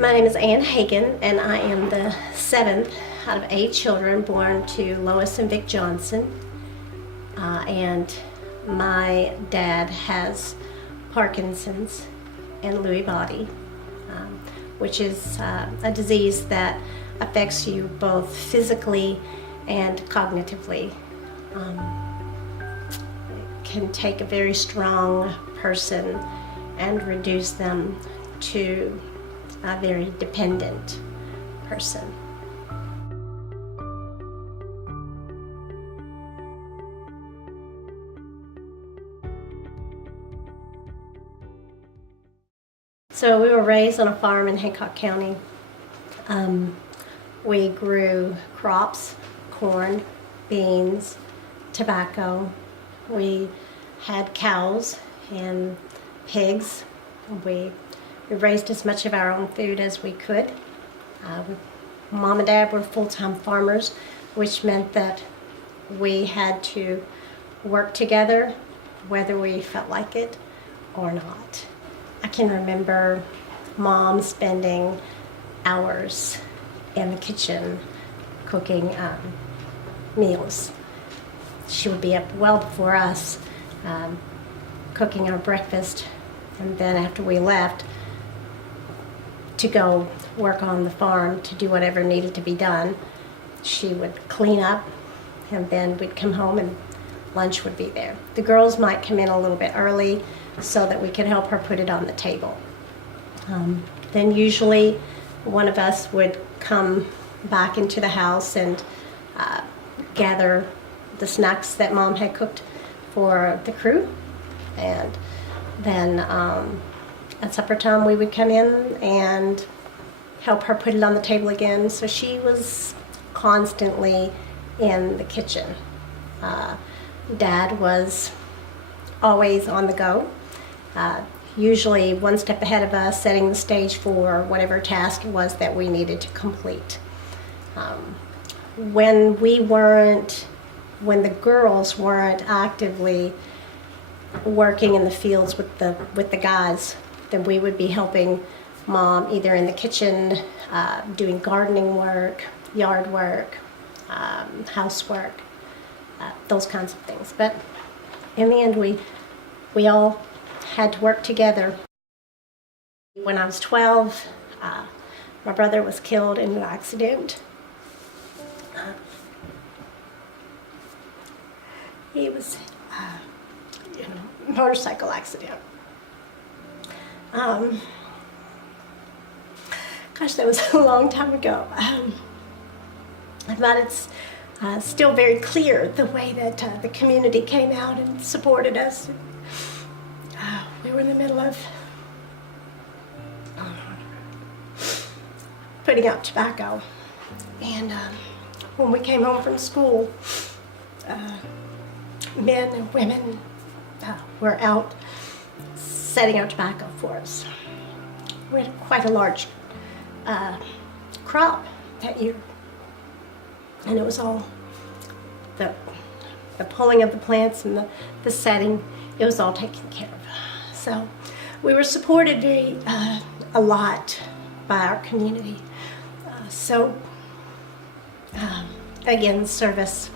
My name is Hagan, and I am the 7th out of 8 children born to Lois and Vic Johnson. And my dad has Parkinson's and Lewy body, which is a disease that affects you both physically and cognitively. It can take a very strong person and reduce them to a very dependent person. So we were raised on a farm in Hancock County. We grew crops, corn, beans, tobacco. We had cows and pigs. We raised as much of our own food as we could. Mom and Dad were full-time farmers, which meant that we had to work together whether we felt like it or not. I can remember Mom spending hours in the kitchen cooking meals. She would be up well before us, cooking our breakfast, and then after we left, to go work on the farm to do whatever needed to be done. She would clean up, and then we'd come home and lunch would be there. The girls might come in a little bit early so that we could help her put it on the table. Then usually one of us would come back into the house and gather the snacks that Mom had cooked for the crew, and then at supper time we would come in and help her put it on the table again. So she was constantly in the kitchen. Dad was always on the go, usually one step ahead of us, setting the stage for whatever task it was that we needed to complete. When the girls weren't actively working in the fields with the guys, then we would be helping Mom either in the kitchen, doing gardening work, yard work, housework, those kinds of things. But in the end, we all had to work together. When I was 12, my brother was killed in an accident. He was in a motorcycle accident. Gosh, that was a long time ago. But it's still very clear the way that the community came out and supported us. We were in the middle of putting out tobacco, and when we came home from school, men and women were out setting out tobacco for us. We had quite a large crop that year, and it was all the pulling of the plants and the setting, it was all taken care of. So we were supported a lot by our community. Again, service.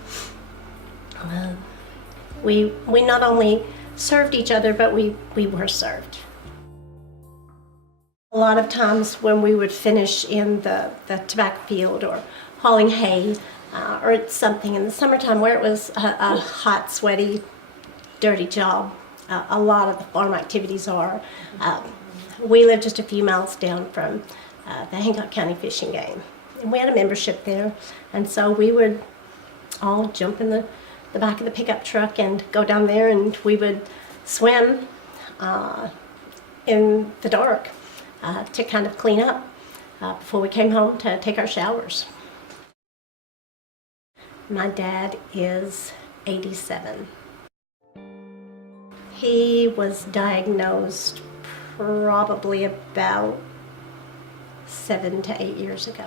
We not only served each other, but we were served. A lot of times when we would finish in the tobacco field or hauling hay, or something in the summertime where it was a hot, sweaty, dirty job, a lot of the farm activities are. We lived just a few miles down from the Hancock County Fishing Game, and we had a membership there, and so we would all jump in the back of the pickup truck and go down there, and we would swim in the dark to kind of clean up before we came home to take our showers. My dad is 87. He was diagnosed probably about 7 to 8 years ago.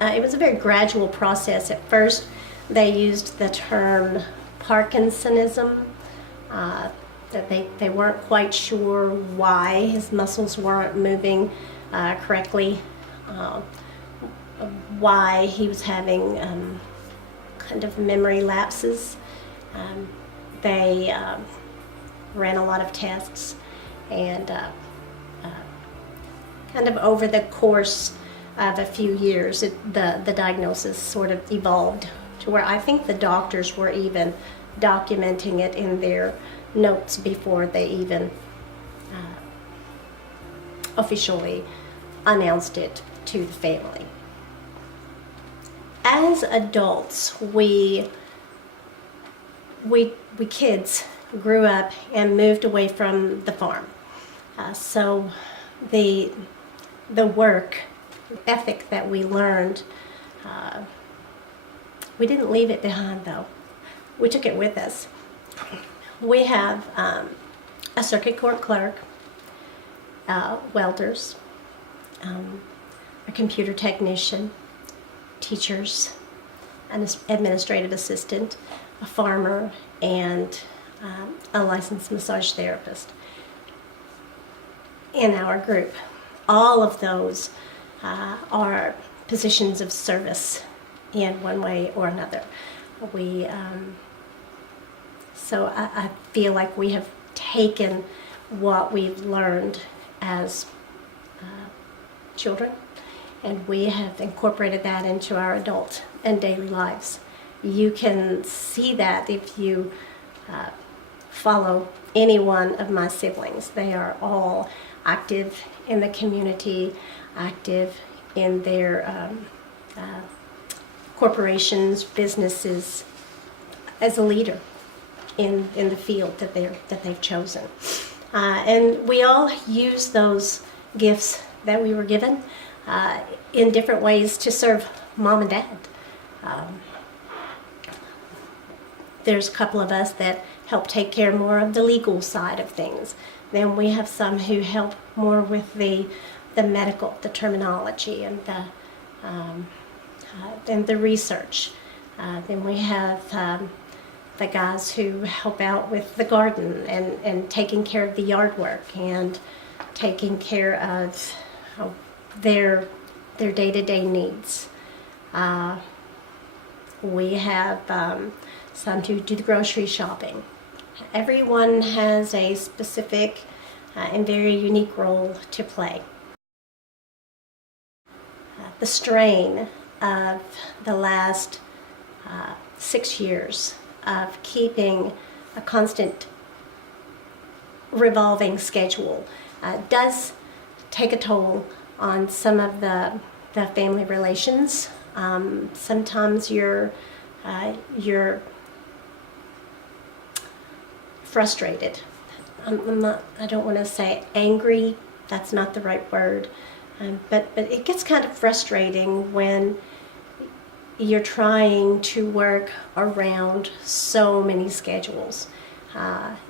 It was a very gradual process. At first, they used the term Parkinsonism, that they weren't quite sure why his muscles weren't moving correctly why he was having kind of memory lapses. They ran a lot of tests, and kind of over the course of a few years, the diagnosis sort of evolved to where I think the doctors were even documenting it in their notes before they even officially announced it to the family. As adults, we kids grew up and moved away from the farm. So the work ethic that we learned, we didn't leave it behind though. We took it with us. We have a circuit court clerk, welders, a computer technician, teachers, an administrative assistant, a farmer, and a licensed massage therapist in our group. All of those are positions of service in one way or another. So I feel like we have taken what we've learned as children, and we have incorporated that into our adult and daily lives. You can see that if you follow any one of my siblings. They are all active in the community, active in their corporations, businesses, as a leader in the field that they've chosen. And we all use those gifts that we were given in different ways to serve mom and dad. There's a couple of us that help take care more of the legal side of things. Then we have some who help more with the medical, the terminology, and the research. Then we have the guys who help out with the garden and taking care of the yard work and taking care of their day-to-day needs. We have some who do the grocery shopping. Everyone has a specific and very unique role to play. The strain of the last 6 years of keeping a constant revolving schedule does take a toll on some of the family relations. Sometimes you're frustrated. I don't want to say angry, that's not the right word, but it gets kind of frustrating when you're trying to work around so many schedules.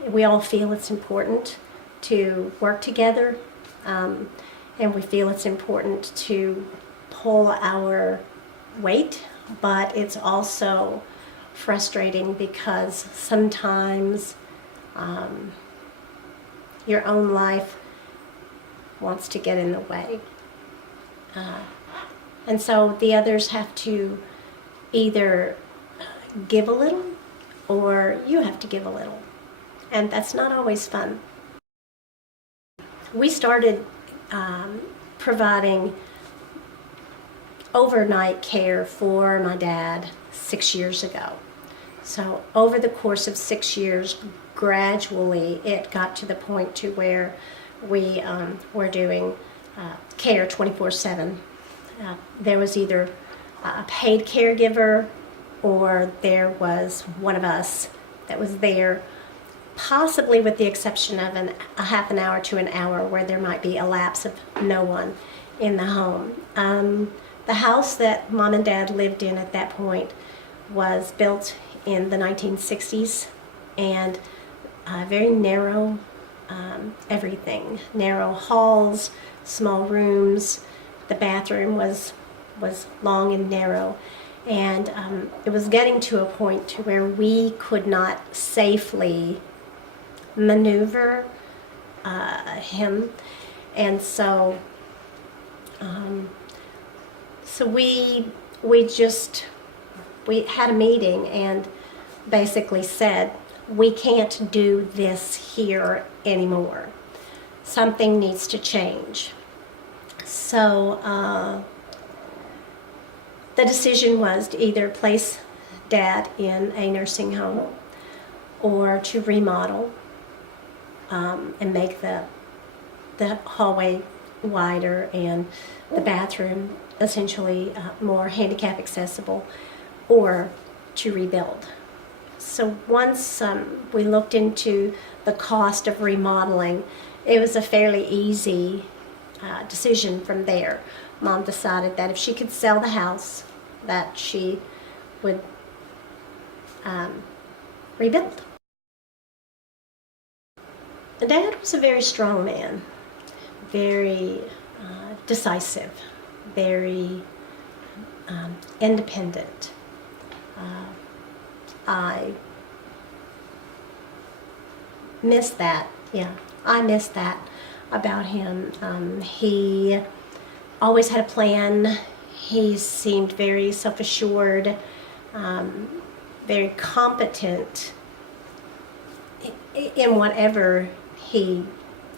We all feel it's important to work together, and we feel it's important to pull our weight, but it's also frustrating because sometimes your own life wants to get in the way. And so the others have to either give a little or you have to give a little. And that's not always fun. We started providing overnight care for my dad 6 years ago. So over the course of 6 years, gradually it got to the point to where we were doing care 24/7. There was either a paid caregiver or there was one of us that was there, possibly with the exception of a half an hour to an hour where there might be a lapse of no one in the home. The house that Mom and Dad lived in at that point was built in the 1960s, and very narrow everything. Narrow halls, small rooms. The bathroom was long and narrow, and it was getting to a point to where we could not safely maneuver him, and so So we had a meeting and basically said, we can't do this here anymore. Something needs to change. So the decision was to either place Dad in a nursing home or to remodel and make the hallway wider and the bathroom essentially more handicap accessible, or to rebuild. So once we looked into the cost of remodeling, it was a fairly easy decision from there. Mom decided that if she could sell the house, that she would rebuild. Dad was a very strong man, very decisive, very independent. I miss that. Yeah, I miss that about him. He always had a plan. He seemed very self-assured, very competent in whatever he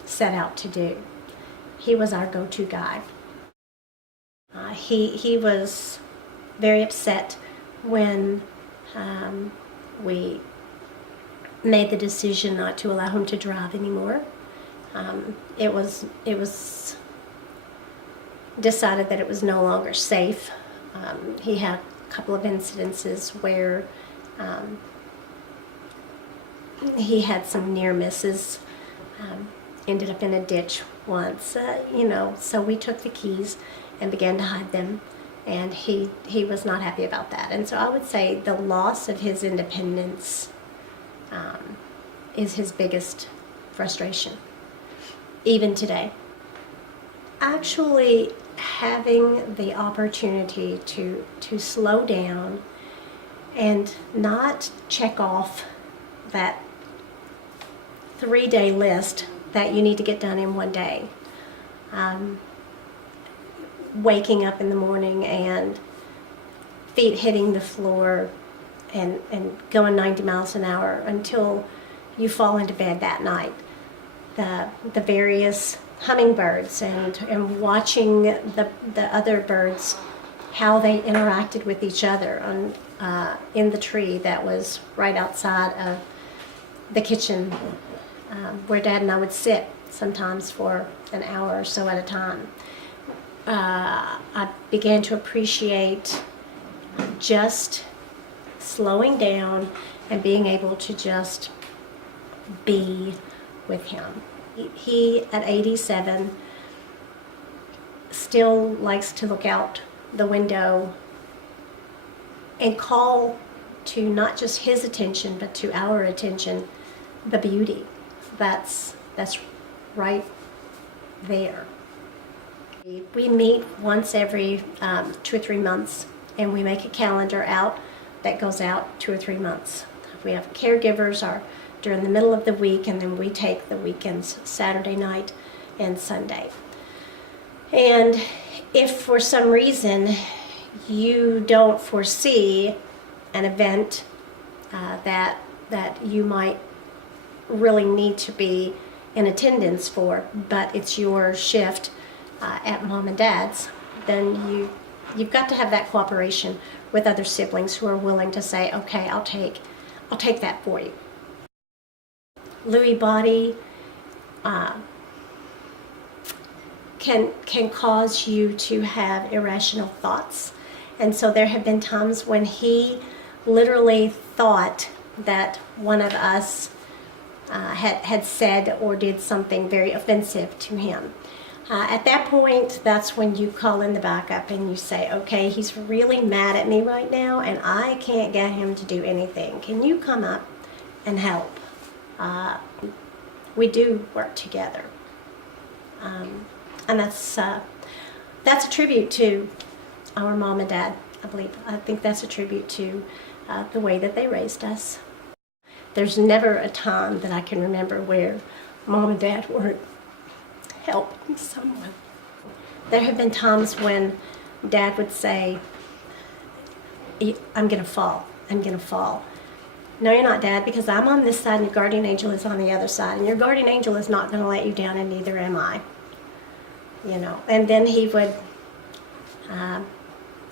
set out to do. He was our go-to guy. He was very upset when we made the decision not to allow him to drive anymore. It was decided that it was no longer safe. He had a couple of incidences where he had some near misses, ended up in a ditch once, so we took the keys and began to hide them, and he was not happy about that. And so I would say the loss of his independence is his biggest frustration, even today. Actually having the opportunity to slow down and not check off that 3-day list that you need to get done in one day. Waking up in the morning and feet hitting the floor and going 90 miles an hour until you fall into bed that night. The various hummingbirds and watching the other birds, how they interacted with each other in the tree that was right outside of the kitchen where Dad and I would sit sometimes for an hour or so at a time. I began to appreciate just slowing down and being able to just be with him. He, at 87, still likes to look out the window and call to not just his attention, but to our attention, the beauty that's right there. We meet once every 2 or 3 months, and we make a calendar out that goes out 2 or 3 months. We have caregivers during the middle of the week, and then we take the weekends, Saturday night and Sunday. And if for some reason you don't foresee an event that you might really need to be in attendance for, but it's your shift at Mom and Dad's, then you've got to have that cooperation with other siblings who are willing to say, okay, I'll take that for you. Lewy body can cause you to have irrational thoughts, and so there have been times when he literally thought that one of us had said or did something very offensive to him. At that point, that's when you call in the backup and you say, okay, he's really mad at me right now and I can't get him to do anything. Can you come up and help? We do work together. And that's a tribute to our mom and dad, I believe. I think that's a tribute to the way that they raised us. There's never a time that I can remember where Mom and Dad weren't helping someone. There have been times when Dad would say, I'm going to fall. I'm going to fall. No, you're not, Dad, because I'm on this side and your guardian angel is on the other side. And your guardian angel is not going to let you down, and neither am I. You know, and then he would,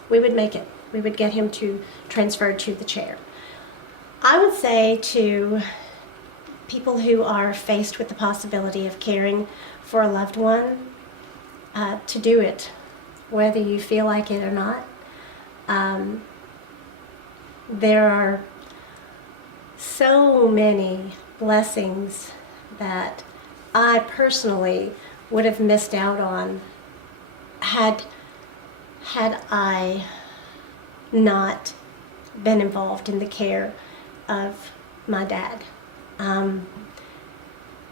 we would make it. We would get him to transfer to the chair. I would say to people who are faced with the possibility of caring for a loved one, to do it, whether you feel like it or not. There are so many blessings that I personally would have missed out on had I not been involved in the care of my dad.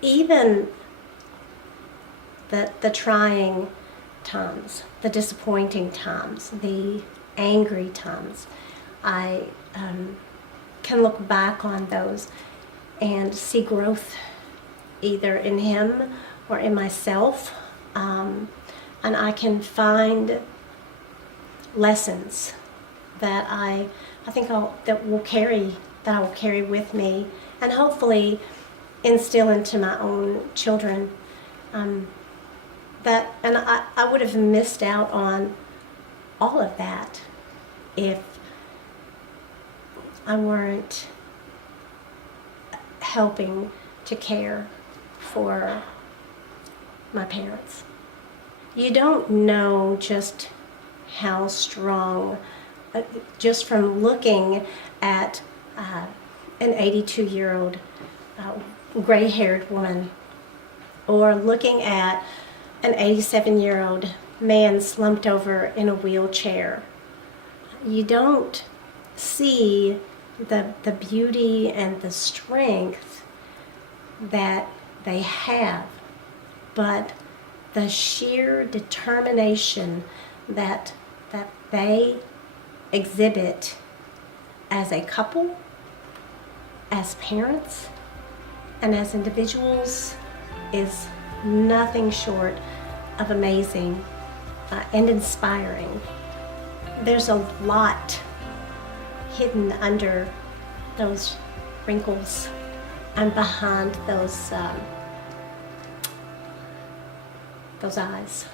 Even the trying times, the disappointing times, the angry times, I can look back on those and see growth either in him or in myself, and I can find lessons that I think I will carry with me, and hopefully instill into my own children. I would have missed out on all of that if I weren't helping to care for my parents. You don't know just how strong, just from looking at an 82-year-old gray-haired woman, or looking at an 87-year-old man slumped over in a wheelchair. You don't see the beauty and the strength that they have, but the sheer determination that they exhibit as a couple, as parents, and as individuals is nothing short of amazing and inspiring. There's a lot hidden under those wrinkles and behind those eyes.